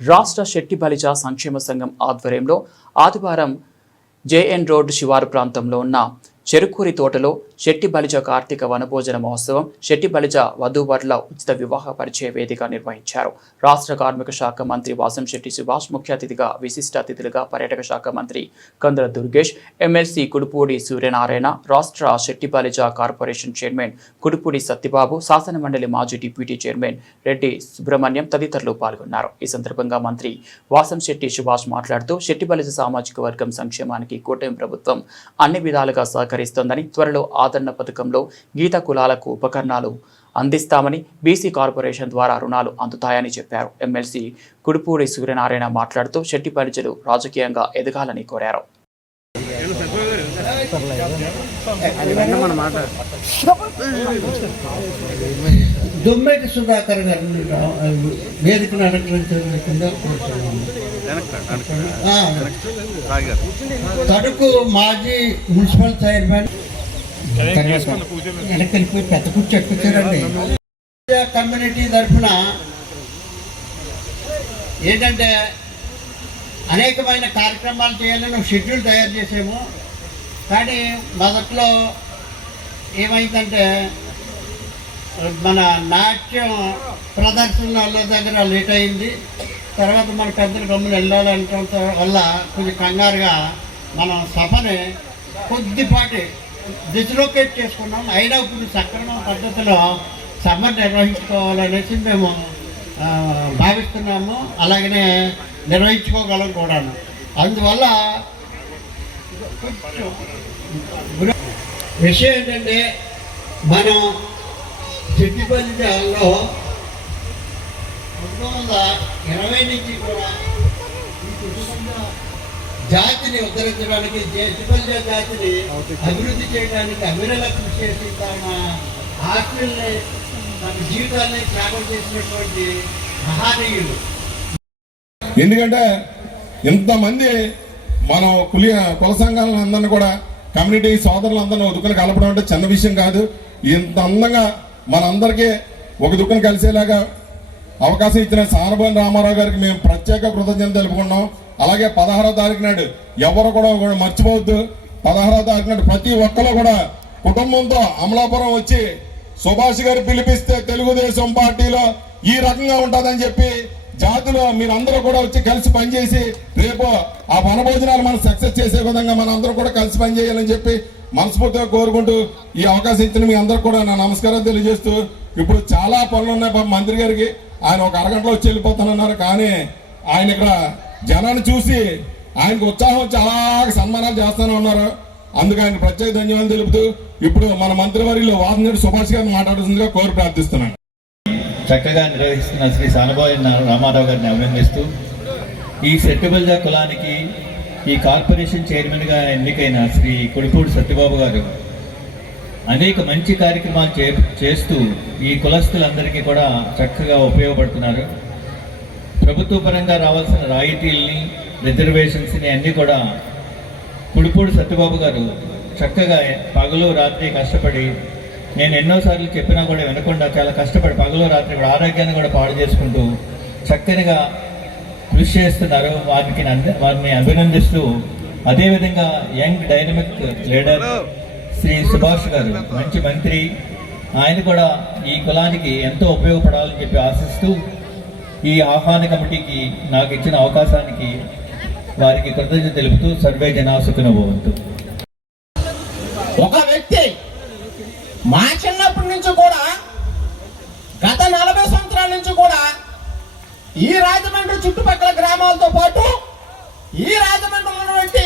రాష్ట్ర శెట్టి బలిజ సంక్షేమ సంఘం ఆధ్వర్యంలో ఆదివారం జేఎన్ రోడ్ శివారు ప్రాంతంలో ఉన్న చెరుకూరి తోటలో శెట్టి బలిజ కార్తీక వనభోజన మహోత్సవం శెట్టి బలిజ వధూవరుల ఉచిత వివాహ పరిచయ వేదిక నిర్వహించారు. రాష్ట్ర కార్మిక శాఖ మంత్రి వాసంశెట్టి సుభాష్ ముఖ్య అతిథిగా విశిష్ట అతిథులుగా పర్యాటక శాఖ మంత్రి కందుల దుర్గేష్ ఎమ్మెల్సీ కుడుపూడి సూర్యనారాయణ రాష్ట్ర శెట్టి బలిజ కార్పొరేషన్ చైర్మన్ కుడుపూడి సత్యబాబు శాసన మండలి మాజీ డిప్యూటీ చైర్మన్ రెడ్డి సుబ్రహ్మణ్యం తదితరులు పాల్గొన్నారు. ఈ సందర్భంగా మంత్రి వాసంశెట్టి సుభాష్ మాట్లాడుతూ శెట్టి బలిజ సామాజిక వర్గం సంక్షేమానికి కూటమి ప్రభుత్వం అన్ని విధాలుగా సహకరిస్తోందని త్వరలో ఆదరణ పథకంలో గీత కులాలకు ఉపకరణాలు అందిస్తామని బీసీ కార్పొరేషన్ ద్వారా రుణాలు అందుతాయని చెప్పారు. ఎమ్మెల్సీ కుడుపూడి సూర్యనారాయణ మాట్లాడుతూ శెట్టి బలిజలు రాజకీయంగా ఎదగాలని కోరారు. దొమ్మేటి సుధాకర్ గారిని వేదికను తణుకు మాజీ మున్సిపల్ చైర్మన్ వెనక్కి పెద్ద కూర్చో ఎక్కుతారండి కమ్యూనిటీ తరఫున ఏంటంటే అనేకమైన కార్యక్రమాలు చేయాలని షెడ్యూల్ తయారు చేసాము కానీ మొదట్లో ఏమైందంటే మన నాట్యం ప్రదర్శనల దగ్గర లేట్ అయింది. తర్వాత మన పెద్దల గమ్ములు వెళ్ళాలనటం వల్ల కొంచెం కంగారుగా మనం సభని కొద్దిపాటి డిస్లోకేట్ చేసుకున్నాం. అయినా ఇప్పుడు సక్రమ పద్ధతిలో సమ్మర్ నిర్వహించుకోవాలనేసి మేము భావిస్తున్నాము. అలాగనే నిర్వహించుకోగలం కూడాను. అందువల్ల కొంచెం విషయం ఏంటంటే మనం సిద్దిపల్లి జిల్లాలో రెండు వందల ఇరవై నుంచి కూడా జాతిని ఉద్ధరించడానికి సిద్దిపల్లి జాతిని అభివృద్ధి చేయడానికి అవిరల కృషి చేసి తమ ఆత్మల్ని తమ జీవితాన్ని త్యాగం చేసినటువంటి మహానీయులు. ఎందుకంటే ఇంతమంది మనం కులి కుల సంఘాలను అందరినీ కూడా కమ్యూనిటీ సోదరులందరినీ ఒక దుక్కును కలపడం అంటే చిన్న విషయం కాదు. ఇంత అందంగా మనందరికీ ఒక దుక్కును కలిసేలాగా అవకాశం ఇచ్చిన సానభవన్ రామారావు గారికి మేము ప్రత్యేక కృతజ్ఞత తెలుపుకున్నాం అలాగే పదహారో తారీఖు నాడు ఎవరు కూడా కూడా మర్చిపోవద్దు. పదహారో తారీఖు నాడు ప్రతి ఒక్కరు కూడా కుటుంబంతో అమలాపురం వచ్చి సుభాష్ గారు పిలిపిస్తే తెలుగుదేశం పార్టీలో ఈ రకంగా ఉంటుందని చెప్పి జాతిలో మీరందరూ కూడా వచ్చి కలిసి పనిచేసి రేపు ఆ వనభోజనాలు మనం సక్సెస్ చేసే విధంగా మనందరూ అందరూ కూడా కలిసి పనిచేయాలని చెప్పి మనస్ఫూర్తిగా కోరుకుంటూ ఈ అవకాశం ఇచ్చిన మీ అందరూ కూడా నా నమస్కారం తెలియజేస్తూ ఇప్పుడు చాలా పనులు ఉన్నాయి మంత్రి గారికి. ఆయన ఒక అరగంటలో వచ్చి వెళ్ళిపోతానన్నారు. కానీ ఆయన ఇక్కడ జనాన్ని చూసి ఆయనకు ఉత్సాహం చాలా సన్మానాలు చేస్తూనే ఉన్నారు. అందుకు ఆయన ప్రత్యేక ధన్యవాదాలు తెలుపుతూ ఇప్పుడు మన మంత్రివర్యులు వాసనరెడ్డి సుభాష్ గారిని మాట్లాడుతుందిగా కోరి ప్రార్థిస్తున్నాను. చక్కగా నిర్వహిస్తున్న శ్రీ సానుభావి రామారావు గారిని అభినందిస్తూ ఈ సెట్టుబల్జ కులానికి ఈ కార్పొరేషన్ చైర్మన్గా ఎన్నికైన శ్రీ కుడిపూడి సత్యబాబు గారు అనేక మంచి కార్యక్రమాలు చే చేస్తూ ఈ కులస్తులందరికీ కూడా చక్కగా ఉపయోగపడుతున్నారు. ప్రభుత్వ పరంగా రావాల్సిన రాయితీల్ని రిజర్వేషన్స్ని అన్నీ కూడా కుడిపూడి సత్యబాబు గారు చక్కగా పగలు రాత్రి కష్టపడి నేను ఎన్నోసార్లు చెప్పినా కూడా వినకుండా చాలా కష్టపడి పగలు రాత్రి కూడా ఆరోగ్యాన్ని కూడా పాడు చేసుకుంటూ చక్కనిగా కృషి చేస్తున్నారు. వారికి అంద- వారిని అభినందిస్తూ అదేవిధంగా young dynamic leader Sri Subhash garu మంచి మంత్రి. ఆయన కూడా ఈ కులానికి ఎంతో ఉపయోగపడాలని చెప్పి ఆశిస్తూ ఈ ఆహ్వాన కమిటీకి నాకు ఇచ్చిన అవకాశానికి వారికి కృతజ్ఞత తెలుపుతూ సర్వే జనాసుకున భవంతు. ఒక వ్యక్తి మా చిన్నప్పటి నుంచి కూడా గత నలభై సంవత్సరాల నుంచి కూడా ఈ రాజమండ్రి చుట్టుపక్కల గ్రామాలతో పాటు ఈ రాజమండ్రిలో ఉన్నటువంటి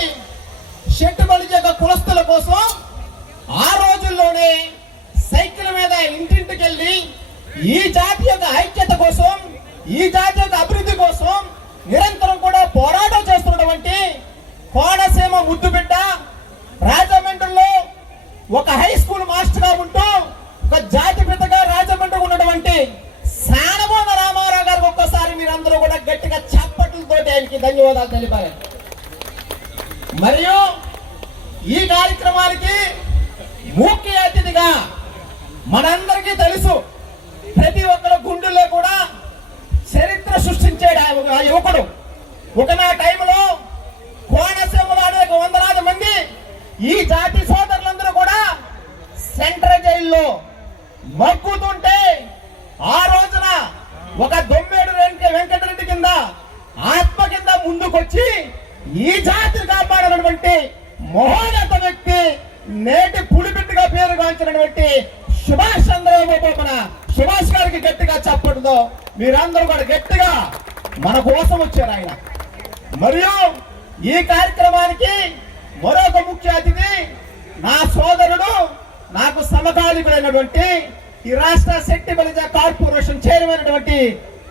షెట్టు బలిజగ కులస్తుల కోసం ఆ రోజుల్లోనే సైకిల్ మీద ఇంటింటికి వెళ్ళి ఈ జాతి యొక్క ఐక్యత కోసం ఈ జాతి అభివృద్ధి కోసం నిరంతరం కూడా పోరాటం చేస్తున్నటువంటి కోనసీమ ముద్దుబిడ్డ రాజమండ్రిలో ఒక హై స్కూల్ మాస్టర్గా ఉంటూ ఒక జాతి పితగా రాజమండ్రి ఉన్నటువంటి సానబోన రామారావు గారికి ఒక్కసారి మీరందరూ కూడా గట్టిగా చప్పట్లతో ఆయనకి ధన్యవాదాలు తెలిపారు మరియు ఈ కార్యక్రమానికి ముఖ్య అతిథిగా మనందరికీ తెలుసు ప్రతి ఒక్కరి గుండెల్లో కూడా సృష్టించాడు ఆ ఒక- యువకుడు. ఒకనా టైంలో కోనసీమలో అనేక వందలాది మంది ఈ జాతి సోదరులందరూ కూడా సెంట్రల్ జైల్లో మగ్గుతుంటే ఆ రోజున ఒక దొమ్మేడు వెంకటరెడ్డి కింద ఆత్మ కింద ముందుకొచ్చి ఈ జాతిని కాపాడినటువంటి మహోన్నత వ్యక్తి నేటి పులిపిట్టుగా పేరుగాంచినటువంటి సుభాష్ చంద్రబాబు మన సుభాష్ గారికి గట్టిగా చెప్పడంతో మీరందరూ కూడా గట్టిగా మన కోసం వచ్చారు ఆయన. మరియు ఈ కార్యక్రమానికి మరొక ముఖ్య అతిథి నా సోదరుడు నాకు సమకాలీకుడైనటువంటి ఈ రాష్ట్ర శక్తి బలిజ కార్పొరేషన్ చైర్మన్ అయినటువంటి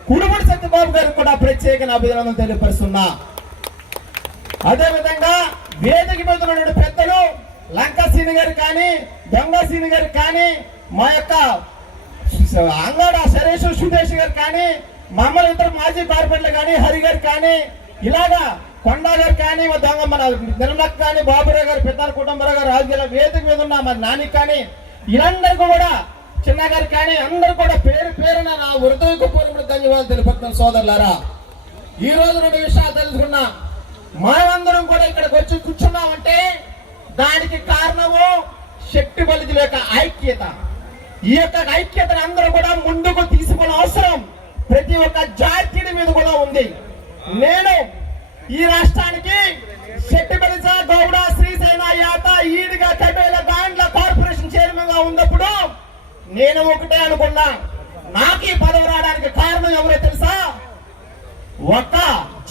కుడుమడి సత్యబాబు గారికి కూడా ప్రత్యేక అభినందనలు తెలియపరుస్తున్నా. అదేవిధంగా వేదిక మీద ఉన్నటువంటి పెద్దలు లంకా సీని గారు కానీ దొంగ సీని గారు కానీ మా యొక్క అంగడ సరేష్ సుదేష్ గారు కానీ మమ్మల్ని ఇద్దరు మాజీ కార్పొరేటర్లు కానీ హరి గారు కానీ ఇలాగా కొండా గారు కానీ దొంగ మన నిర్మలక్ కానీ బాబురావు గారు పెద్దల కుటుంబరావు గారు రాజకీయ వేదిక మీద ఉన్న మన నాని కానీ వీళ్ళందరికీ కూడా చిన్న గారు కానీ అందరూ కూడా పేరు పేరున నా హృదయపూర్వక ధన్యవాదాలు తెలుపుతున్నాను సోదరులారా. ఈ రోజు రెండు విషయాలు తెలుసుకున్నా. మనమందరం కూడా ఇక్కడికి వచ్చి కూర్చున్నామంటే దానికి కారణము శక్తి బలిది యొక్క ఐక్యత. ఈ యొక్క ఐక్యతను అందరూ కూడా ముందుకు తీసుకునే అవసరం ప్రతి ఒక్క జాతీయుడి మీద కూడా ఉంది. నేను ఈ రాష్ట్రానికి శెట్టి గౌడ శ్రీశైన యాత ఈడిగా కబేల గాండ్ల కార్పొరేషన్ చైర్మన్గా ఉన్నప్పుడు నేను ఒకటే అనుకున్నా. నాకు ఈ పదవి రావడానికి కారణం ఎవరో తెలుసా? ఒక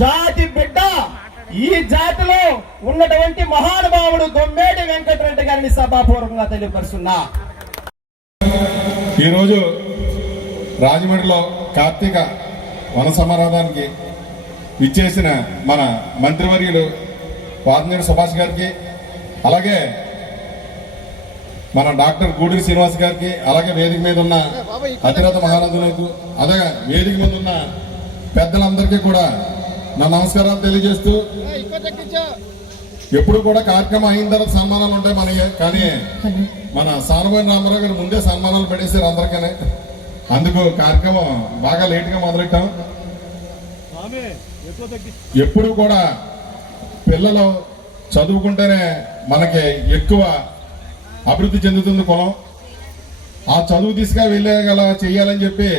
జాతి బిడ్డ ఈ జాతిలో ఉన్నటువంటి మహానుభావుడు గొమ్మేటి వెంకటరెడ్డి గారిని సభాపూర్వకంగా తెలియపరుస్తున్నా. ఈరోజు రాజమండ్రిలో కార్తీక వన సమారాధానికి ఇచ్చేసిన మన మంత్రివర్యులు వాదినేడు సుభాష్ గారికి అలాగే మన డాక్టర్ గూడూరి శ్రీనివాస్ గారికి అలాగే వేదిక మీద ఉన్న అతిరథ మహారాజులకు అదే వేదిక మీద ఉన్న పెద్దలందరికీ కూడా నా నమస్కారాలు తెలియజేస్తూ ఎప్పుడు కూడా కార్యక్రమం అయిన తర్వాత సన్మానాలు ఉంటాయి మన కానీ మన సానబోయిన రామారావు గారు ముందే సన్మానాలు పెట్టేశారు అందరికీ అందుకు కార్యక్రమం బాగా లేట్గా మొదలెట్టాం ఎప్పుడు కూడా పిల్లలు చదువుకుంటేనే మనకి ఎక్కువ అభివృద్ధి చెందుతుంది కులం. ఆ చదువు దిశగా వెళ్ళేగల చెయ్యాలని చెప్పి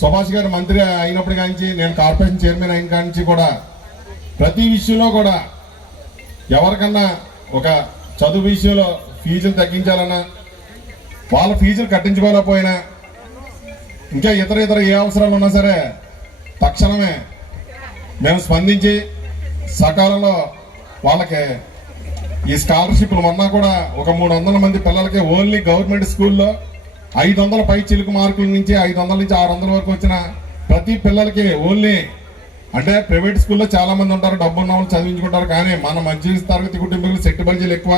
సుభాష్ గారు మంత్రి అయినప్పటి కాంచి నేను కార్పొరేషన్ చైర్మన్ అయిన కాంచి కూడా ప్రతి విషయంలో కూడా ఎవరికన్నా ఒక చదువు విషయంలో ఫీజులు తగ్గించాలన్నా వాళ్ళ ఫీజులు కట్టించుకోలేకపోయినా ఇంకా ఇతర ఇతర ఏ అవసరాలు ఉన్నా సరే తక్షణమే మేము స్పందించి సకాలంలో వాళ్ళకి ఈ స్కాలర్షిప్లు మొన్న కూడా ఒక మూడు వందల మంది పిల్లలకి ఓన్లీ గవర్నమెంట్ స్కూల్లో ఐదు వందల పై చిలుకు మార్కుల నుంచి ఐదు వందల నుంచి ఆరు వందల వరకు వచ్చిన ప్రతి పిల్లలకి ఓన్లీ అంటే ప్రైవేట్ స్కూల్లో చాలా మంది ఉంటారు డబ్బు ఉన్న వాళ్ళు చదివించుకుంటారు కానీ మన మధ్య తరగతి కుటుంబీకులు సెట్టు బడ్జీలు ఎక్కువ.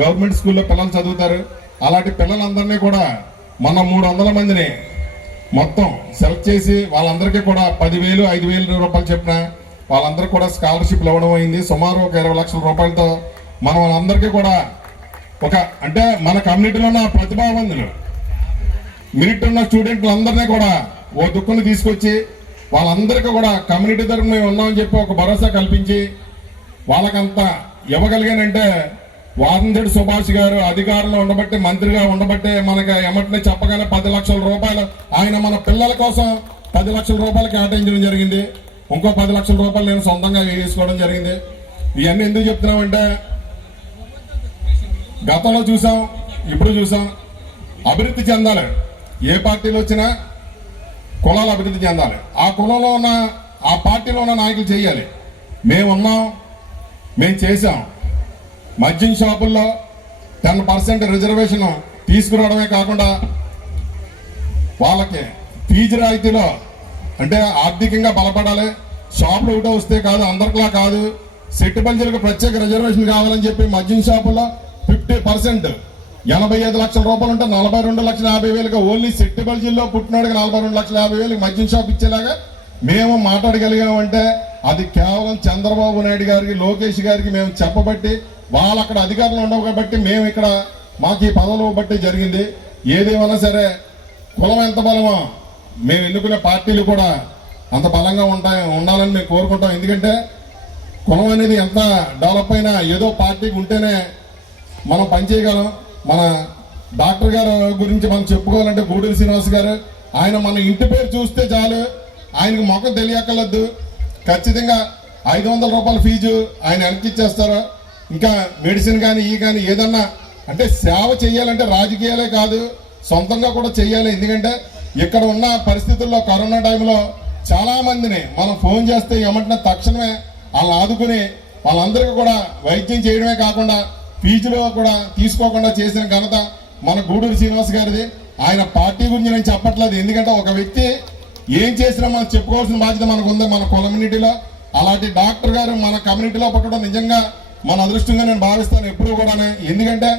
గవర్నమెంట్ స్కూల్లో పిల్లలు చదువుతారు. అలాంటి పిల్లలందరినీ కూడా మన మూడు వందల మందిని మొత్తం సెలెక్ట్ చేసి వాళ్ళందరికీ కూడా పదివేలు ఐదు వేలు రూపాయలు చెప్పిన వాళ్ళందరికీ కూడా స్కాలర్షిప్లు ఇవ్వడం అయింది. సుమారు ఒక ఇరవై లక్షల రూపాయలతో మనం వాళ్ళందరికీ కూడా ఒక అంటే మన కమ్యూనిటీలో ఉన్న ప్రతిభావంతులు మినిట్ ఉన్న స్టూడెంట్లు అందరినీ కూడా ఓ దుక్కును తీసుకొచ్చి వాళ్ళందరికీ కూడా కమ్యూనిటీ తరఫున మేము ఉన్నామని చెప్పి ఒక భరోసా కల్పించి వాళ్ళకంతా ఇవ్వగలిగానంటే వారందేడు సుభాష్ గారు అధికారంలో ఉండబట్టి మంత్రిగా ఉండబట్టి మనకి ఎమ్మటినే చెప్పగానే పది లక్షల రూపాయలు ఆయన మన పిల్లల కోసం పది లక్షల రూపాయలు కేటాయించడం జరిగింది. ఇంకో పది లక్షల రూపాయలు నేను సొంతంగా వేసుకోవడం జరిగింది. ఇవన్నీ ఎందుకు చెప్తున్నామంటే గతంలో చూసాం ఇప్పుడు చూసాం. అభివృద్ధి చెందాలి. ఏ పార్టీలు వచ్చినా కులాలు అభివృద్ధి చెందాలి. ఆ కులంలో ఉన్న ఆ పార్టీలో ఉన్న నాయకులు చేయాలి. మేము ఉన్నాం మేము చేసాం మద్యం షాపుల్లో టెన్ పర్సెంట్ రిజర్వేషన్ తీసుకురావడమే కాకుండా వాళ్ళకి ఫీజు రాయితీలో అంటే ఆర్థికంగా బలపడాలి. షాపులు ఒకటే వస్తే కాదు అందరికిలా కాదు. సెట్టు పంచులకు ప్రత్యేక రిజర్వేషన్ కావాలని చెప్పి మద్యం షాపుల్లో ఫిఫ్టీ పర్సెంట్ ఎనభై ఐదు లక్షల రూపాయలు ఉంటే నలభై రెండు లక్షల యాభై వేలుగా ఓన్లీ సెట్టిపల్లి జిల్లా పుట్టినాడికి నలభై రెండు లక్షల యాభై వేలు మద్యం షాప్ ఇచ్చేలాగా మేము మాట్లాడగలిగామంటే అది కేవలం చంద్రబాబు నాయుడు గారికి లోకేష్ గారికి మేము చెప్పబట్టి వాళ్ళు అక్కడ అధికారంలో ఉండవు కాబట్టి మేము ఇక్కడ మాకు ఈ పదవులు బట్టి జరిగింది. ఏదేమన్నా సరే కులం ఎంత బలమో మేము ఎన్నుకునే పార్టీలు కూడా అంత బలంగా ఉంటాయి ఉండాలని మేము కోరుకుంటాం. ఎందుకంటే కులం అనేది ఎంత డెవలప్ అయినా ఏదో పార్టీకి ఉంటేనే మనం పనిచేయగలం. మన డాక్టర్ గారు గురించి మనం చెప్పుకోవాలంటే గూడూరు శ్రీనివాస్ గారు ఆయన మన ఇంటి పేరు చూస్తే చాలు. ఆయనకు మొఖం తెలియక్కర్లేదు. ఖచ్చితంగా ఐదు వందల రూపాయల ఫీజు ఆయన వెనక్కిచ్చేస్తారు ఇంకా మెడిసిన్ కానీ ఈ కానీ ఏదన్నా అంటే సేవ చేయాలంటే రాజకీయాలే కాదు సొంతంగా కూడా చేయాలి. ఎందుకంటే ఇక్కడ ఉన్న పరిస్థితుల్లో కరోనా టైంలో చాలా మందిని మనం ఫోన్ చేస్తే ఏమంటున్నా తక్షణమే వాళ్ళని ఆదుకుని వాళ్ళందరికీ కూడా వైద్యం చేయడమే కాకుండా ఫీజులో కూడా తీసుకోకుండా చేసిన ఘనత మన గూడూరు శ్రీనివాస్ గారిది. ఆయన పార్టీ గురించి నేను చెప్పట్లేదు. ఎందుకంటే ఒక వ్యక్తి ఏం చేసినా మనం చెప్పుకోవాల్సిన బాధ్యత మనకు ఉంది మన కమ్యూనిటీలో అలాంటి డాక్టర్ గారు మన కమ్యూనిటీలో పట్టడం నిజంగా మన అదృష్టంగా నేను భావిస్తాను ఎప్పుడు కూడా ఎందుకంటే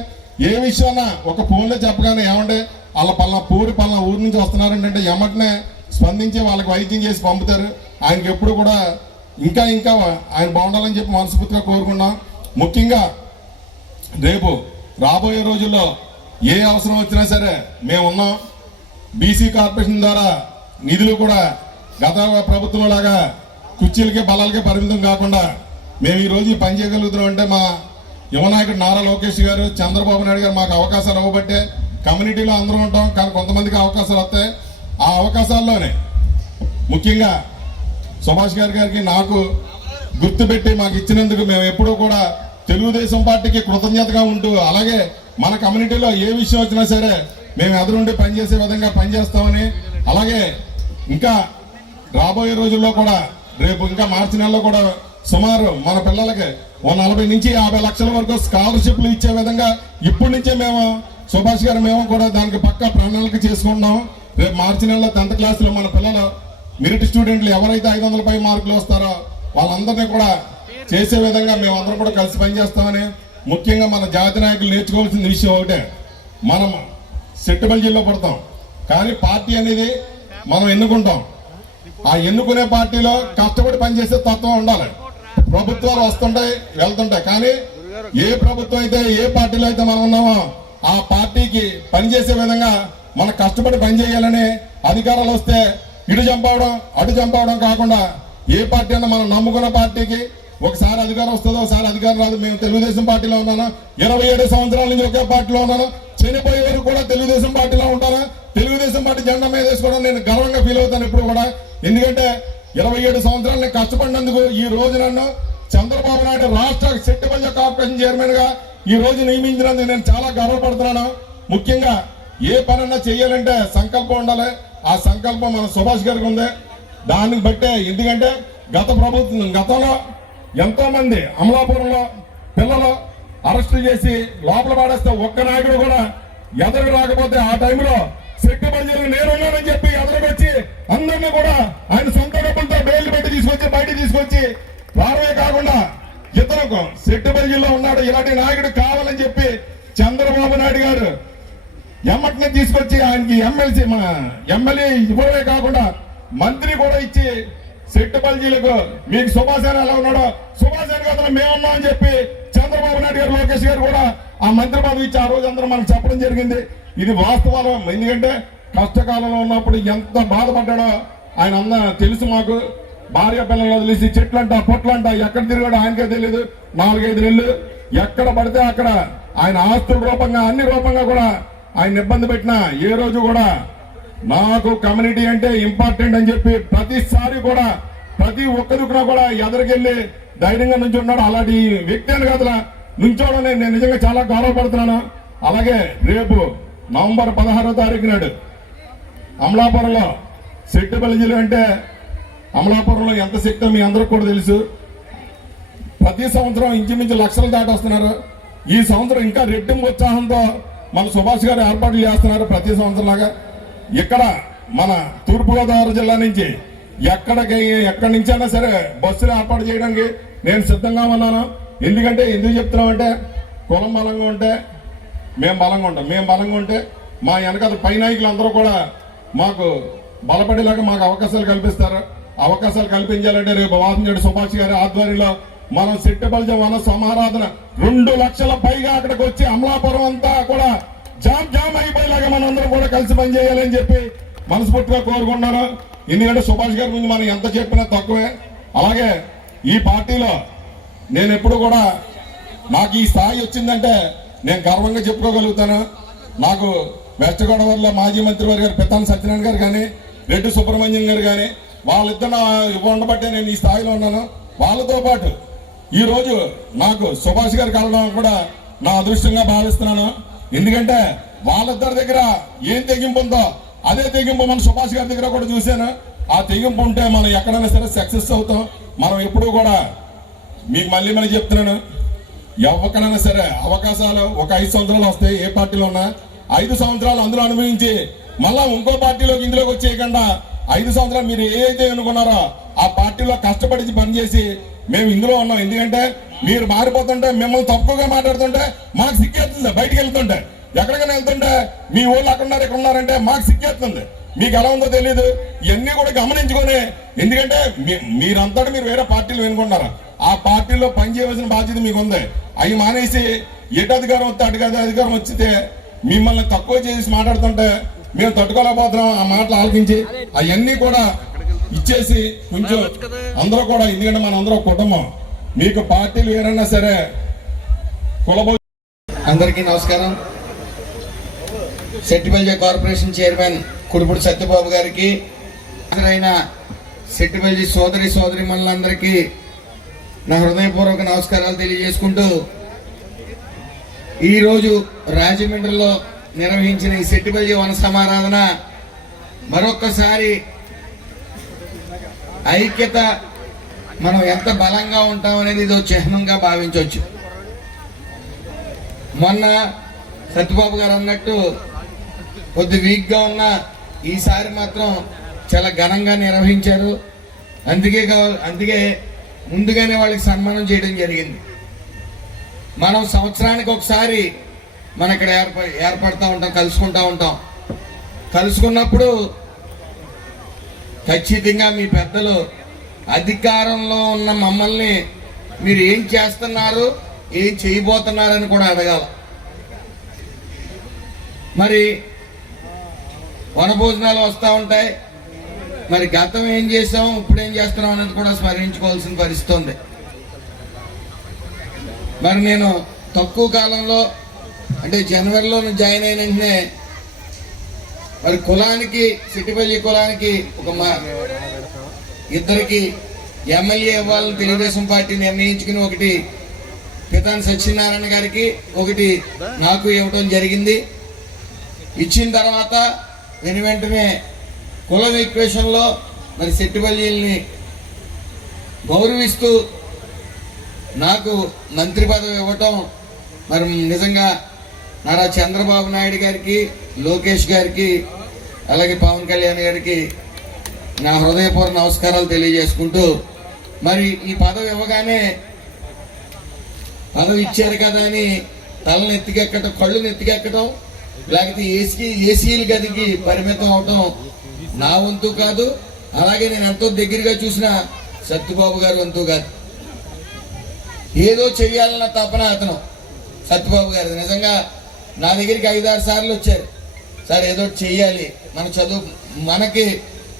ఏ విషయాన ఒక ఫోన్లో చెప్పగానే ఏమంటే వాళ్ళ పలానా పూరి పలానా ఊరు నుంచి వస్తున్నారంటే ఎమ్మటనే స్పందించి వాళ్ళకి వైద్యం చేసి పంపుతారు. ఆయనకి ఎప్పుడు కూడా ఇంకా ఇంకా ఆయన బాగుండాలని చెప్పి మనస్ఫూర్తిగా కోరుకున్నాం. ముఖ్యంగా రేపు రాబోయే రోజుల్లో ఏ అవసరం వచ్చినా సరే మేము ఉన్నాం బీసీ కార్పొరేషన్ ద్వారా నిధులు కూడా గత ప్రభుత్వం లాగా కుర్చీలకే బలాలకే పరిమితం కాకుండా మేము ఈరోజు పని చేయగలుగుతున్నాం అంటే మా యువనాయకుడు నారా లోకేష్ గారు చంద్రబాబు నాయుడు గారు మాకు అవకాశాలు ఇవ్వబట్టే కమ్యూనిటీలో అందరూ ఉంటాం. కానీ కొంతమందికి అవకాశాలు వస్తాయి. ఆ అవకాశాల్లోనే ముఖ్యంగా సుభాష్ గారి గారికి నాకు గుర్తుపెట్టి మాకు ఇచ్చినందుకు మేము ఎప్పుడూ కూడా తెలుగుదేశం పార్టీకి కృతజ్ఞతగా ఉంటూ అలాగే మన కమ్యూనిటీలో ఏ విషయం వచ్చినా సరే మేము ఎదురుండి పనిచేసే విధంగా పనిచేస్తామని అలాగే ఇంకా రాబోయే రోజుల్లో కూడా రేపు ఇంకా మార్చి నెలలో కూడా సుమారు మన పిల్లలకి ఓ నలభై నుంచి యాభై లక్షల వరకు స్కాలర్షిప్లు ఇచ్చే విధంగా ఇప్పటి నుంచే మేము సుభాష్ గారు మేము కూడా దానికి పక్క ప్రణాళిక చేసుకుంటున్నాం. రేపు మార్చి నెలలో టెన్త్ క్లాస్లో మన పిల్లలు మెరిట్ స్టూడెంట్లు ఎవరైతే ఐదు వందల పై మార్కులు వస్తారో వాళ్ళందరినీ కూడా చేసే విధంగా మేమందరం కూడా కలిసి పనిచేస్తామని ముఖ్యంగా మన జాతి నాయకులు నేర్చుకోవాల్సిన విషయం ఒకటే. మనం సెట్టుబల్ జిల్లా పడతాం. కానీ పార్టీ అనేది మనం ఎన్నుకుంటాం. ఆ ఎన్నుకునే పార్టీలో కష్టపడి పనిచేసే తత్వం ఉండాలి. ప్రభుత్వాలు వస్తుంటాయి వెళ్తుంటాయి. కానీ ఏ ప్రభుత్వం అయితే ఏ పార్టీలో అయితే మనం ఉన్నామో ఆ పార్టీకి పనిచేసే విధంగా మనం కష్టపడి పనిచేయాలని అధికారాలు వస్తే ఇటు చంపవడం అటు చంపవడం కాకుండా ఏ పార్టీ అన్నా మనం నమ్ముకున్న పార్టీకి ఒకసారి అధికారం వస్తుందో? ఒకసారి అధికారం రాదు. మేము తెలుగుదేశం పార్టీలో ఉన్నాను? ఇరవై ఏడు సంవత్సరాల నుంచి ఒకే పార్టీలో ఉన్నాను? చనిపోయే వరకు కూడా తెలుగుదేశం పార్టీలో ఉంటాను తెలుగుదేశం పార్టీ జెండా మీద వేసుకోవడం నేను గర్వంగా ఫీల్ అవుతాను ఇప్పుడు కూడా. ఎందుకంటే ఇరవై ఏడు సంవత్సరాలు నేను కష్టపడినందుకు ఈ రోజు నన్ను చంద్రబాబు నాయుడు రాష్ట్ర సెట్టిపల్లి కార్పొరేషన్ చైర్మన్గా ఈ రోజు నియమించినందుకు నేను చాలా గర్వపడుతున్నాను. ముఖ్యంగా ఏ పనన్నా చేయాలంటే సంకల్పం ఉండాలి. ఆ సంకల్పం మన సుభాష్ గారికి ఉంది. దాన్ని బట్టే ఎందుకంటే గత ప్రభుత్వం గతంలో ఎంతో మంది అమలాపురంలో పిల్లలు అరెస్ట్ చేసి లోపల పాడేస్తే ఒక్క నాయకుడు కూడా ఎదురు రాకపోతే ఆ టైంలో శక్తి బంజారు నేనున్నానని చెప్పి ఎదురుకొచ్చి అందరినీ కూడా ఆయన సొంత డబ్బులతో బెయిల్ పెట్టి తీసుకొచ్చి బయట తీసుకొచ్చి రావే కాకుండా ఇతరులకు శెట్టి బంజీలో ఉన్నాడు. ఇలాంటి నాయకుడు కావాలని చెప్పి చంద్రబాబు నాయుడు గారు ఎమ్మటిని తీసుకొచ్చి ఆయనకి ఎమ్మెల్సీ మన ఎమ్మెల్యే ఇవ్వడమే కాకుండా మంత్రి కూడా ఇచ్చి సెట్టుపల్జీలకు మీకు సుభాసేన ఎలా ఉన్నాడో సుభాసేన కథలు మేమున్నాం అని చెప్పి చంద్రబాబు నాయుడు గారు లోకేష్ గారు కూడా ఆ మంత్రి పదవి ఇచ్చి ఆ రోజు అందరూ మనకు చెప్పడం జరిగింది. ఇది వాస్తవాలు. ఎందుకంటే కష్టకాలంలో ఉన్నప్పుడు ఎంత బాధపడ్డాడో ఆయన అన్న తెలుసు మాకు. భార్య పిల్లలు వదిలేసి చెట్లంట పొట్లంట ఎక్కడ తిరిగాడో ఆయనకే తెలియదు నాలుగైదు నెలలు ఎక్కడ పడితే అక్కడ ఆయన ఆస్తుల రూపంగా అన్ని రూపంగా కూడా ఆయన ఇబ్బంది పెట్టినా ఏ రోజు కూడా నాకు కమ్యూనిటీ అంటే ఇంపార్టెంట్ అని చెప్పి ప్రతిసారి కూడా ప్రతి ఒక్కరికి కూడా ఎదరికెళ్ళి ధైర్యంగా నుంచి ఉన్నాడు అలాంటి వ్యక్తి అని కదా నుంచోవడం నేను నిజంగా చాలా గౌరవపడుతున్నాను. అలాగే రేపు నవంబర్ పదహారో తారీఖు నాడు అమలాపురంలో శెట్టిపల్లి జిల్లా అంటే అమలాపురంలో ఎంత శక్తి మీ అందరికి కూడా తెలుసు. ప్రతి సంవత్సరం ఇంచుమించు లక్షలు దాటొస్తున్నారు. ఈ సంవత్సరం ఇంకా రెట్టింపు ఉత్సాహంతో మన సుభాష్ గారు ఏర్పాట్లు చేస్తున్నారు ప్రతి సంవత్సరం లాగా ఇక్కడ మన తూర్పుగోదావరి జిల్లా నుంచి ఎక్కడికి ఎక్కడి నుంచైనా సరే బస్సులు ఏర్పాటు చేయడానికి నేను సిద్ధంగా ఉన్నాను. ఎందుకంటే ఎందుకు చెప్తున్నామంటే కులం బలంగా ఉంటే మేము బలంగా ఉంటాం. మేము బలంగా ఉంటే మా వెనకాల పై నాయకులు అందరూ కూడా మాకు బలపడేలాగా మాకు అవకాశాలు కల్పిస్తారు. అవకాశాలు కల్పించాలంటే రేపు వాసంజడి సుభాష్ గారి ఆధ్వర్యంలో మనం సిట్టబల్జ వన సమారాధన రెండు లక్షల పైగా అక్కడికి వచ్చి అమలాపురం అంతా కూడా జామ్ జామ్ అయిపోయేలాగా మనం అందరం కూడా కలిసి పనిచేయాలని చెప్పి మనస్ఫూర్తిగా కోరుకుంటున్నాను. ఎందుకంటే సుభాష్ గారి గురించి మనం ఎంత చెప్పినా తక్కువే. అలాగే ఈ పార్టీలో నేను ఎప్పుడు కూడా నాకు ఈ స్థాయి వచ్చిందంటే నేను గర్వంగా చెప్పుకోగలుగుతాను. నాకు వెస్ట్ గోదావరిలో మాజీ మంత్రి వారి గారు పెత్తాన సత్యనారాయణ గారు కానీ రెడ్డి సుబ్రహ్మణ్యం గారు కానీ వాళ్ళిద్దరు ఉండబట్టే నేను ఈ స్థాయిలో ఉన్నాను. వాళ్ళతో పాటు ఈరోజు నాకు సుభాష్ గారు కలవడం కూడా నా అదృష్టంగా భావిస్తున్నాను. ఎందుకంటే వాళ్ళిద్దరి దగ్గర ఏం తెగింపు ఉందో అదే తెగింపు మన సుభాష్ గారి దగ్గర కూడా చూశాను. ఆ తెగింపు ఉంటే మనం ఎక్కడైనా సరే సక్సెస్ అవుతాం. మనం ఎప్పుడూ కూడా మీకు మళ్ళీ మళ్ళీ చెప్తున్నాను. ఎవరికైనా సరే అవకాశాలు ఒక ఐదు సంవత్సరాలు వస్తాయి ఏ పార్టీలో ఉన్నా. ఐదు సంవత్సరాలు అందులో అనుభవించి మళ్ళా ఇంకో పార్టీలోకి ఇందులోకి వచ్చేయకుండా ఐదు సంవత్సరాలు మీరు ఏదైతే అనుకున్నారో ఆ పార్టీలో కష్టపడి పనిచేసి మేము ఇందులో ఉన్నాం. ఎందుకంటే మీరు మారిపోతుంటే మిమ్మల్ని తప్పుగా మాట్లాడుతుంటే మాకు సిగ్గేస్తుంది. బయటికి వెళ్తుంటే. ఎక్కడికైనా వెళ్తుంటే మీ ఊళ్ళో అక్కడ ఉన్నారు ఇక్కడ ఉన్నారంటే మాకు సిగ్గేస్తుంది. మీకు ఎలా ఉందో తెలియదు ఇవన్నీ కూడా గమనించుకొని ఎందుకంటే మీ- మీరంతటా మీరు వేరే పార్టీలు వెనుకున్నారు ఆ పార్టీలో పనిచేయవలసిన బాధ్యత మీకు ఉంది అవి మానేసి ఎటు అధికారం వస్తే అటు అధికారం వచ్చితే మిమ్మల్ని తక్కువ చేసి మాట్లాడుతుంటే మేము తట్టుకోలేకపోతున్నాం. ఆ మాటలు ఆలకించి అవన్నీ కూడా ఇచ్చేసి కొంచెం అందరూ కూడా ఎందుకంటే మన అందరూ కుటుంబం. మీకు పార్టీలు ఏరైనా సరే కులబో అందరికీ నమస్కారం. సెట్టిబల్జ కార్పొరేషన్ చైర్మన్ కుడుపుడు సత్యబాబు గారికి హాజరైన సెట్టిబల్జీ సోదరి సోదరి మనులందరికీ నా హృదయపూర్వక నమస్కారాలు తెలియజేసుకుంటూ ఈరోజు రాజమండ్రిలో నిర్వహించిన ఈ సెట్టిబల్జీ వన సమారాధన మరొక్కసారి ఐక్యత మనం ఎంత బలంగా ఉంటాం అనేది ఇది చిహ్నంగా భావించవచ్చు. మొన్న సత్యబాబు గారు అన్నట్టు కొద్ది వీక్గా ఉన్న ఈసారి మాత్రం చాలా ఘనంగా నిర్వహించారు. అందుకే అందుకే ముందుగానే వాళ్ళకి సన్మానం చేయడం జరిగింది. మనం సంవత్సరానికి ఒకసారి మన ఇక్కడ ఏర్ప ఏర్పడతా ఉంటాం కలుసుకుంటా ఉంటాం. కలుసుకున్నప్పుడు ఖచ్చితంగా మీ పెద్దలు అధికారంలో ఉన్న మమ్మల్ని మీరు ఏం చేస్తున్నారు ఏం చేయబోతున్నారని కూడా అడగాల. మరి వనభోజనాలు వస్తూ ఉంటాయి. మరి గతం ఏం చేసాం ఇప్పుడు ఏం చేస్తున్నాం అనేది కూడా స్మరించుకోవాల్సిన పరిస్థితి ఉంది. మరి నేను తక్కువ కాలంలో అంటే జనవరిలో జాయిన్ అయిన వెంటనే మరి కులానికి సిట్టిపల్లి కులానికి ఒక మా ఇద్దరికి ఎమ్మెల్యే ఇవ్వాలని తెలుగుదేశం పార్టీ నిర్ణయించుకుని ఒకటి పితాన్ సత్యనారాయణ గారికి ఒకటి నాకు ఇవ్వటం జరిగింది. ఇచ్చిన తర్వాత వెను వెంటనే కులం ఈక్వేషన్లో మరి సెట్టిపల్లిని గౌరవిస్తూ నాకు మంత్రి పదవి ఇవ్వటం మరి నిజంగా నారా చంద్రబాబు నాయుడు గారికి లోకేష్ గారికి అలాగే పవన్ కళ్యాణ్ గారికి నా హృదయపూర్వ నమస్కారాలు తెలియజేసుకుంటూ మరి ఈ పదవి ఇవ్వగానే పదవి ఇచ్చారు కదా అని తలను ఎత్తికెక్కటం కళ్ళు ఎత్తికెక్కటం లేకపోతే ఏసీ ఏసీల గదికి పరిమితం అవటం నా వంతు కాదు. అలాగే నేను ఎంతో దగ్గరగా చూసిన సత్యబాబు గారి వంతు కాదు. ఏదో చెయ్యాలన్న తపన అతను సత్యబాబు గారు నిజంగా నా దగ్గరికి ఐదారు సార్లు వచ్చారు. సార్ ఏదో ఒకటి చెయ్యాలి. మన చదువు మనకి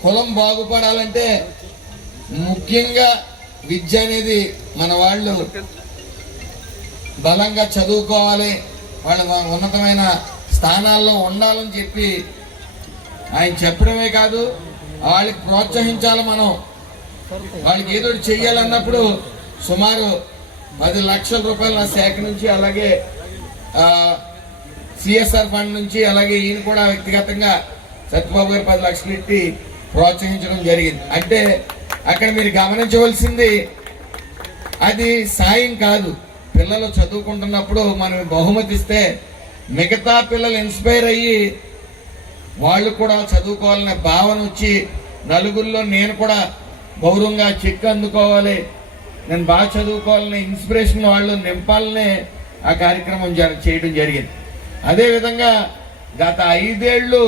కులం బాగుపడాలంటే ముఖ్యంగా విద్య అనేది మన వాళ్ళు బలంగా చదువుకోవాలి. వాళ్ళ ఉన్నతమైన స్థానాల్లో ఉండాలని చెప్పి ఆయన చెప్పడమే కాదు వాళ్ళకి ప్రోత్సహించాలి మనం. వాళ్ళకి ఏదో చెయ్యాలన్నప్పుడు సుమారు పది లక్షల రూపాయలు నా శాఖ నుంచి అలాగే సిఎస్ఆర్ ఫండ్ నుంచి అలాగే ఈయన కూడా వ్యక్తిగతంగా సత్యబాబు గారు పది లక్షలు ఇట్టి ప్రోత్సహించడం జరిగింది. అంటే అక్కడ మీరు గమనించవలసింది అది సాయం కాదు. పిల్లలు చదువుకుంటున్నప్పుడు మనం బహుమతి ఇస్తే మిగతా పిల్లలు ఇన్స్పైర్ అయ్యి వాళ్ళు కూడా చదువుకోవాలనే భావన వచ్చి నలుగురిలో నేను కూడా గౌరవంగా చెక్ అందుకోవాలి. నేను బాగా చదువుకోవాలనే ఇన్స్పిరేషన్ వాళ్ళు నింపాలనే ఆ కార్యక్రమం చేయడం జరిగింది. అదేవిధంగా గత ఐదేళ్ళు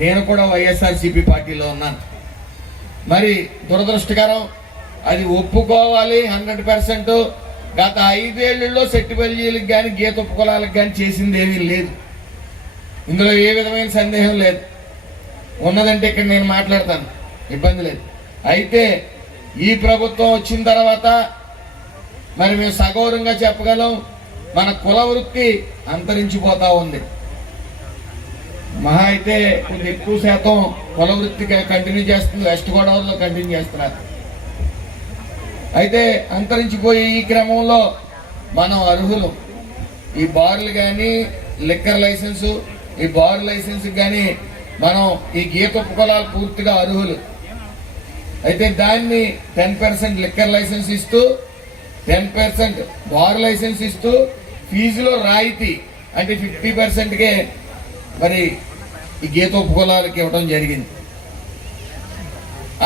నేను కూడా వైఎస్ఆర్సీపీ పార్టీలో ఉన్నాను. మరి దురదృష్టకరం అది ఒప్పుకోవాలి హండ్రెడ్ పర్సెంట్. గత ఐదేళ్ళలో సెట్టిపల్లీలకు కానీ గీత ఉపకులాలకు కానీ చేసింది ఏమీ లేదు. ఇందులో ఏ విధమైన సందేహం లేదు. ఉన్నదంటే ఇక్కడ నేను మాట్లాడతాను. ఇబ్బంది లేదు. అయితే ఈ ప్రభుత్వం వచ్చిన తర్వాత మరి మేము సగౌరవంగా చెప్పగలం. మన కుల వృత్తి అంతరించిపోతా ఉంది. మహా అయితే కొంచెం ఎక్కువ శాతం కుల వృత్తిగా కంటిన్యూ చేస్తుంది వెస్ట్ గోదావరిలో కంటిన్యూ చేస్తున్నారు. అయితే అంతరించిపోయే ఈ క్రమంలో మనం అర్హులు. ఈ బార్లు కానీ లిక్కర్ లైసెన్సు ఈ బార్ లైసెన్స్ కానీ మనం ఈ గీత ఉపకులాలు పూర్తిగా అర్హులు. అయితే దాన్ని టెన్ పర్సెంట్ లిక్కర్ లైసెన్స్ ఇస్తూ టెన్ పర్సెంట్ బార్ లైసెన్స్ ఇస్తూ ఫీజులో రాయితీ అంటే ఫిఫ్టీ పర్సెంట్కే మరి ఈ గీత ఉపకులాలకి ఇవ్వడం జరిగింది.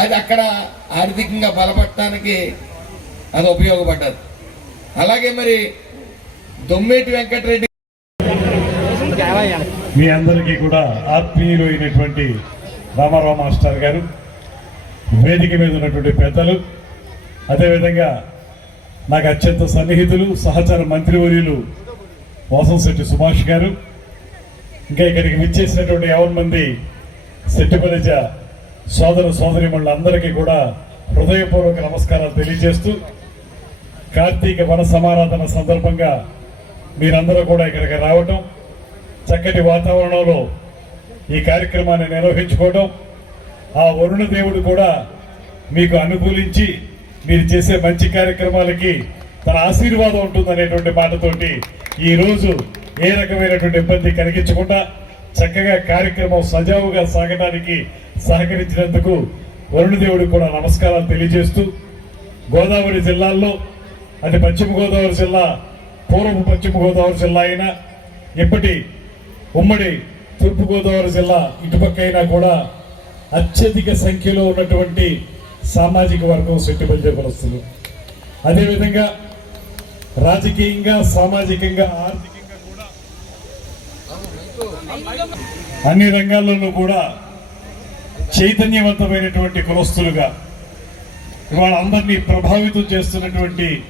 అది అక్కడ ఆర్థికంగా బలపడటానికి అది ఉపయోగపడ్డది. అలాగే మరి దొమ్మేటి వెంకటరెడ్డి మీ అందరికీ కూడా ఆత్మీయులు అయినటువంటి రామారావు మాస్టర్ గారు వేదిక మీద ఉన్నటువంటి పెద్దలు అదేవిధంగా నాకు అత్యంత సన్నిహితులు సహచర మంత్రివర్యులు వాసంశెట్టి సుభాష్ గారు. ఇంకా ఇక్కడికి విచ్చేసినటువంటి యావన్ మంది శెట్టిపలిజ సోదర సోదరిమణులందరికీ కూడా హృదయపూర్వక నమస్కారాలు తెలియజేస్తూ కార్తీక వన సమారాధన సందర్భంగా మీరందరూ కూడా ఇక్కడికి రావటం చక్కటి వాతావరణంలో ఈ కార్యక్రమాన్ని నిర్వహించుకోవడం ఆ వరుణ దేవుడు కూడా మీకు అనుకూలించి మీరు చేసే మంచి కార్యక్రమాలకి తన ఆశీర్వాదం ఉంటుందనేటువంటి మాటతోటి ఈరోజు ఏ రకమైనటువంటి ఇబ్బంది కలిగించకుండా చక్కగా కార్యక్రమం సజావుగా సాగడానికి సహకరించినందుకు వరుణదేవుడికి కూడా నమస్కారాలు తెలియజేస్తూ గోదావరి జిల్లాల్లో అది పశ్చిమ గోదావరి జిల్లా పూర్వపు పశ్చిమ గోదావరి జిల్లా అయినా ఇప్పటి ఉమ్మడి తూర్పుగోదావరి జిల్లా ఇటుపక్క అయినా కూడా అత్యధిక సంఖ్యలో ఉన్నటువంటి సామాజిక వర్గం సెట్టిబలిచే కులస్తులు అదేవిధంగా రాజకీయంగా సామాజికంగా ఆర్థికంగా కూడా అన్ని రంగాల్లోనూ కూడా చైతన్యవంతమైనటువంటి కులస్తులుగా ఇవాళ అందరినీ ప్రభావితం చేస్తున్నటువంటి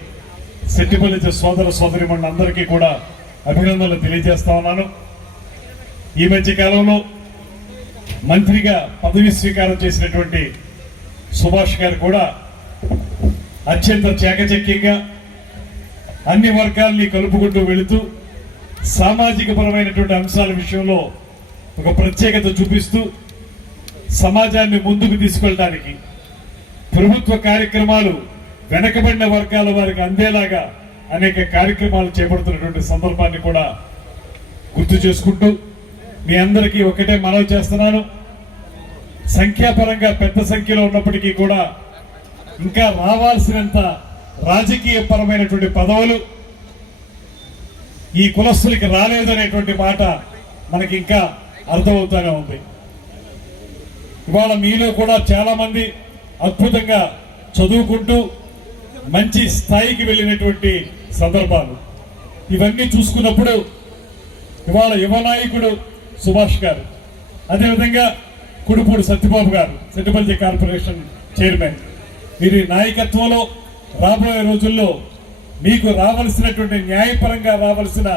సెట్టిపల్లి సోదర సోదరి అందరికీ కూడా అభినందనలు తెలియజేస్తా ఉన్నాను. ఈ మధ్య కాలంలో మంత్రిగా పదవి స్వీకారం చేసినటువంటి సుభాష్ గారు కూడా అత్యంత చాకచక్యంగా అన్ని వర్గాల్ని కలుపుకుంటూ వెళుతూ సామాజిక పరమైనటువంటి అంశాల విషయంలో ఒక ప్రత్యేకత చూపిస్తూ సమాజాన్ని ముందుకు తీసుకెళ్ళడానికి ప్రభుత్వ కార్యక్రమాలు వెనకబడిన వర్గాల వారికి అందేలాగా అనేక కార్యక్రమాలు చేపడుతున్నటువంటి సందర్భాన్ని కూడా గుర్తు చేసుకుంటూ మీ అందరికీ ఒకటే మనవి చేస్తున్నాను. సంఖ్యాపరంగా పెద్ద సంఖ్యలో ఉన్నప్పటికీ కూడా ఇంకా రావాల్సినంత రాజకీయ పరమైనటువంటి పదవులు ఈ కులస్తులకి రాలేదనేటువంటి మాట మనకి ఇంకా అర్థమవుతూనే ఉంది. ఇవాళ మీలో కూడా చాలా మంది అద్భుతంగా చదువుకుంటూ మంచి స్థాయికి వెళ్ళినటువంటి సందర్భాలు. ఇవన్నీ చూసుకున్నప్పుడు ఇవాళ యువ నాయకుడు సుభాష్ గారు. అదేవిధంగా కుడుపూడి సత్యబాబు గారు సెట్టిపల్లి కార్పొరేషన్ చైర్మన్. వీరి నాయకత్వంలో రాబోయే రోజుల్లో మీకు రావలసినటువంటి న్యాయపరంగా రావాల్సిన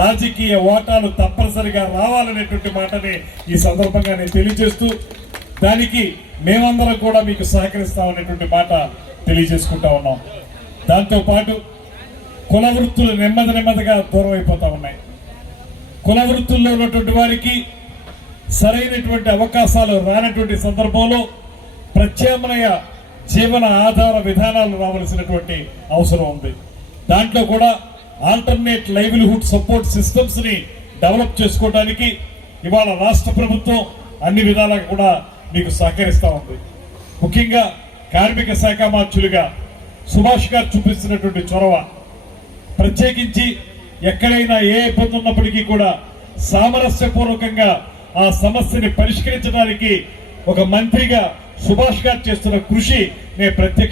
రాజకీయ ఓటాలు తప్పనిసరిగా రావాలనేటువంటి మాటని ఈ సందర్భంగా నేను తెలియజేస్తూ దానికి మేమందరం కూడా మీకు సహకరిస్తామనేటువంటి మాట తెలియజేసుకుంటా ఉన్నాం. దాంతోపాటు కుల వృత్తులు నెమ్మది నెమ్మదిగా దూరం అయిపోతా ఉన్నాయి. కుల వృత్తుల్లో ఉన్నటువంటి వారికి సరైనటువంటి అవకాశాలు రానటువంటి సందర్భంలో ప్రత్యామ్నాయ జీవన ఆధార విధానాలు రావాల్సినటువంటి అవసరం ఉంది. దాంట్లో కూడా ఆల్టర్నేట్ లైవ్లీహుడ్ సపోర్ట్ సిస్టమ్స్ని డెవలప్ చేసుకోవడానికి ఇవాళ రాష్ట్ర ప్రభుత్వం అన్ని విధాలుగా కూడా మీకు సహకరిస్తూ ఉంది. ముఖ్యంగా కార్మిక శాఖ మార్చులుగా సుభాష్ గారు చూపిస్తున్నటువంటి చొరవ ప్రత్యేకించి ఎక్కడైనా ఏ ఇబ్బంది ఉన్నప్పటికీ కూడా సామరస్యపూర్వకంగా ఆ సమస్యని పరిష్కరించడానికి ఒక మంత్రిగా సుభాష్ గారు చేస్తున్న కృషి నేను ప్రత్యక్ష